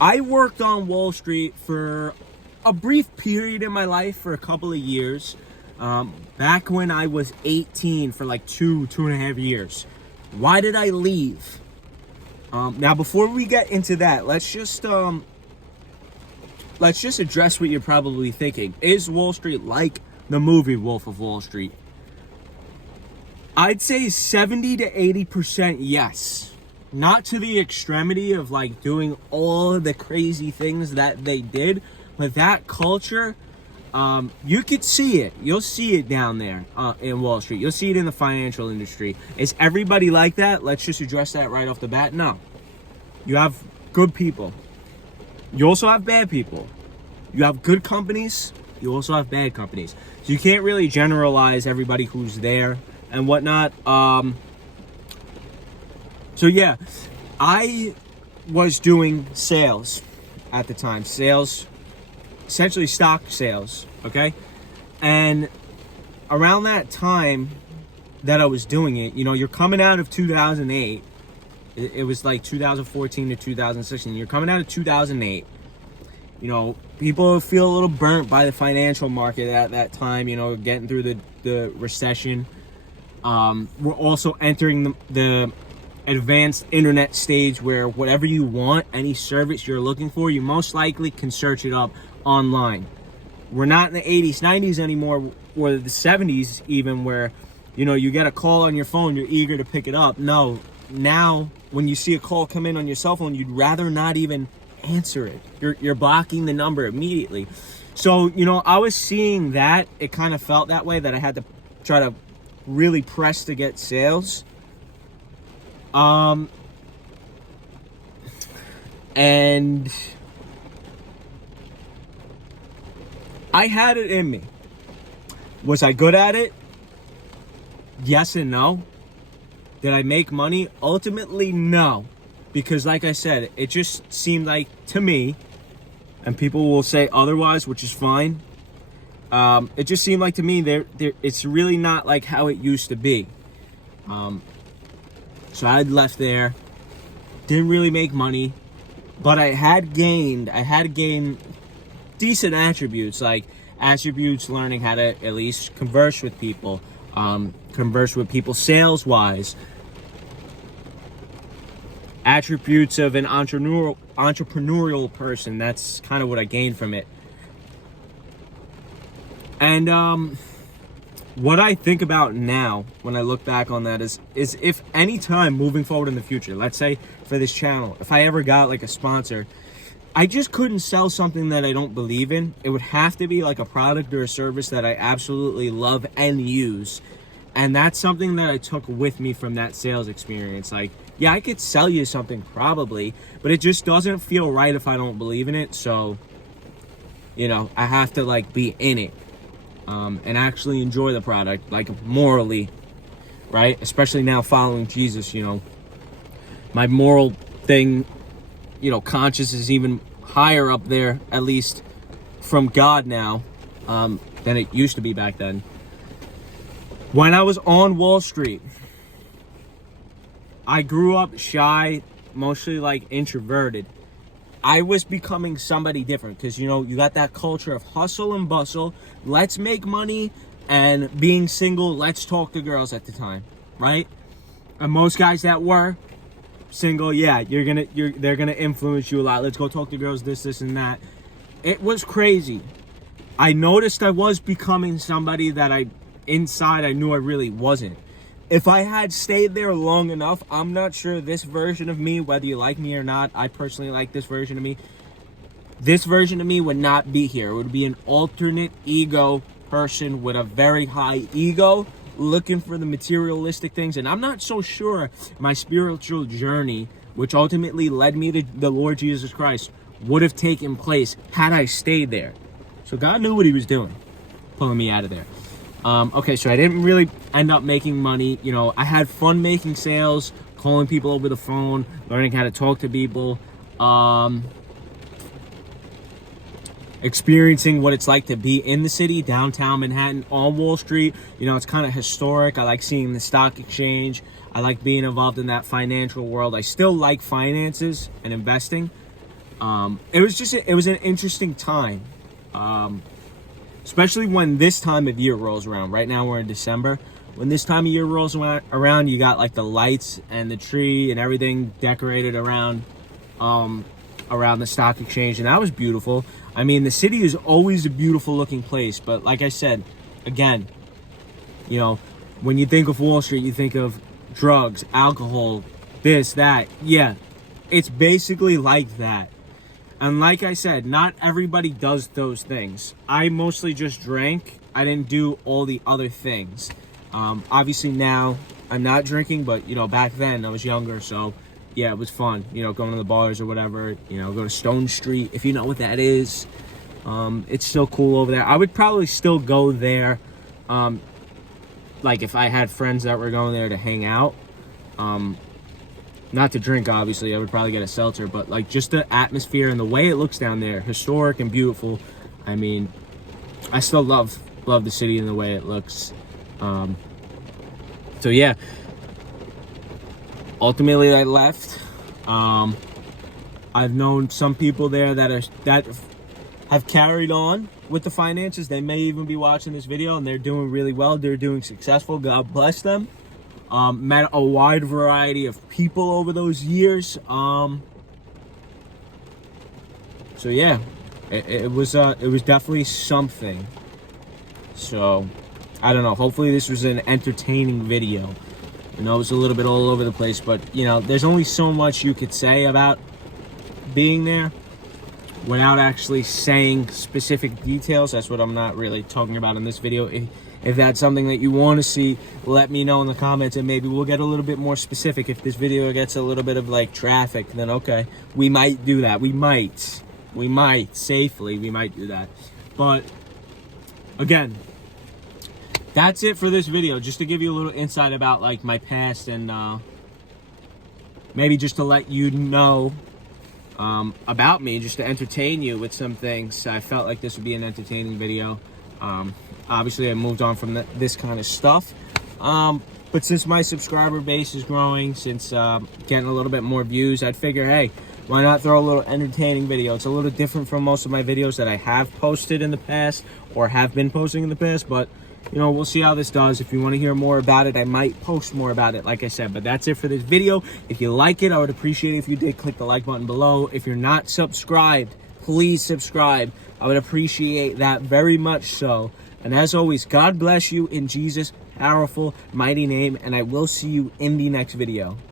I worked on Wall Street for a brief period in my life for a couple of years. Back when I was 18 for like two and a half years. Why did I leave? Now, before we get into that, let's just address what you're probably thinking. Is Wall Street like the movie Wolf of Wall Street? I'd say 70 to 80% yes. Not to the extremity of like doing all of the crazy things that they did, but that culture, you could see it. You'll see it down there in Wall Street. You'll see it in the financial industry. Is everybody like that? Let's just address that right off the bat. No. You have good people. You also have bad people. You have good companies. You also have bad companies. So you can't really generalize everybody who's there and whatnot. So yeah, I was doing sales at the time. Sales, essentially stock sales, okay? And around that time that I was doing it, you know, you're coming out of 2008. It was like 2014 to 2016. You're coming out of 2008. You know, people feel a little burnt by the financial market at that time, you know, getting through the recession. We're also entering the advanced internet stage where whatever you want, any service you're looking for, you most likely can search it up online. We're not in the 80s, 90s anymore, or the 70s even, where, you know, you get a call on your phone, you're eager to pick it up. No, now when you see a call come in on your cell phone, you'd rather not even answer it. You're blocking the number immediately. So, you know, I was seeing that. It kind of felt that way, that I had to try to really press to get sales. And I had it in me. Was I good at it? Yes and no. Did I make money? Ultimately, no. Because like I said, it just seemed like, to me, and people will say otherwise, which is fine. It just seemed like to me, it's really not like how it used to be. So I had left there, didn't really make money, but I had gained decent attributes, like attributes learning how to at least converse with people sales-wise, attributes of an entrepreneurial person. That's kind of what I gained from it. And what I think about now when I look back on that is if any time moving forward in the future, let's say for this channel, if I ever got like a sponsor, I just couldn't sell something that I don't believe in. It would have to be like a product or a service that I absolutely love and use. And that's something that I took with me from that sales experience. Like, yeah, I could sell you something probably, but it just doesn't feel right if I don't believe in it. So, you know, I have to like be in it. And actually enjoy the product, like morally, right? Especially now following Jesus, you know, my moral thing, you know, conscious is even higher up there, at least from God now, than it used to be back then. When I was on Wall Street, I grew up shy, mostly like introverted. I was becoming somebody different because, you know, you got that culture of hustle and bustle. Let's make money, and being single, let's talk to girls at the time, right? And most guys that were single, yeah, they're gonna influence you a lot. Let's go talk to girls, this, and that. It was crazy. I noticed I was becoming somebody that inside I knew I really wasn't. If I had stayed there long enough, I'm not sure this version of me, whether you like me or not, I personally like this version of me. This version of me would not be here. It would be an alternate ego person with a very high ego, looking for the materialistic things. And I'm not so sure my spiritual journey, which ultimately led me to the Lord Jesus Christ, would have taken place had I stayed there. So God knew what he was doing, pulling me out of there. Okay, so I didn't really end up making money. You know, I had fun making sales, calling people over the phone, learning how to talk to people, experiencing what it's like to be in the city, downtown Manhattan, on Wall Street. You know, it's kind of historic. I like seeing the stock exchange. I like being involved in that financial world. I still like finances and investing. It was an interesting time, especially when this time of year rolls around. Right now we're in December. When this time of year rolls around, you got like the lights and the tree and everything decorated around the stock exchange, and that was beautiful. I mean, the city is always a beautiful looking place, but like I said, again, you know, when you think of Wall Street, you think of drugs, alcohol, this, that. Yeah, it's basically like that. And like I said, not everybody does those things. I mostly just drank. I didn't do all the other things. Obviously now I'm not drinking, but, you know, back then I was younger, so yeah, it was fun, you know, going to the bars or whatever, you know, go to Stone Street, if you know what that is. It's still cool over there. I would probably still go there, like if I had friends that were going there to hang out. Not to drink, obviously, I would probably get a seltzer, but like just the atmosphere and the way it looks down there, historic and beautiful. I mean, I still love the city and the way it looks. So yeah, ultimately I left. I've known some people there that have carried on with the finances. They may even be watching this video and they're doing really well. They're doing successful. God bless them. Met a wide variety of people over those years. So yeah, it was definitely something. So I don't know. Hopefully this was an entertaining video. I know it's a little bit all over the place, but you know, there's only so much you could say about being there without actually saying specific details. That's what I'm not really talking about in this video. If that's something that you want to see, let me know in the comments and maybe we'll get a little bit more specific. If this video gets a little bit of like traffic, then okay, we might do that. We might safely, we might do that. But again, that's it for this video, just to give you a little insight about like my past and maybe just to let you know about me, just to entertain you with some things. I felt like this would be an entertaining video. Obviously I moved on from this kind of stuff, but since my subscriber base is growing, since getting a little bit more views, I'd figure, hey, why not throw a little entertaining video? It's a little different from most of my videos that I have posted in the past or have been posting in the past, but you know, we'll see how this does. If you want to hear more about it, I might post more about it, like I said. But that's it for this video. If you like it, I would appreciate it if you did click the like button below. If you're not subscribed, please subscribe. I would appreciate that very much so. And as always, God bless you in Jesus' powerful, mighty name. And I will see you in the next video.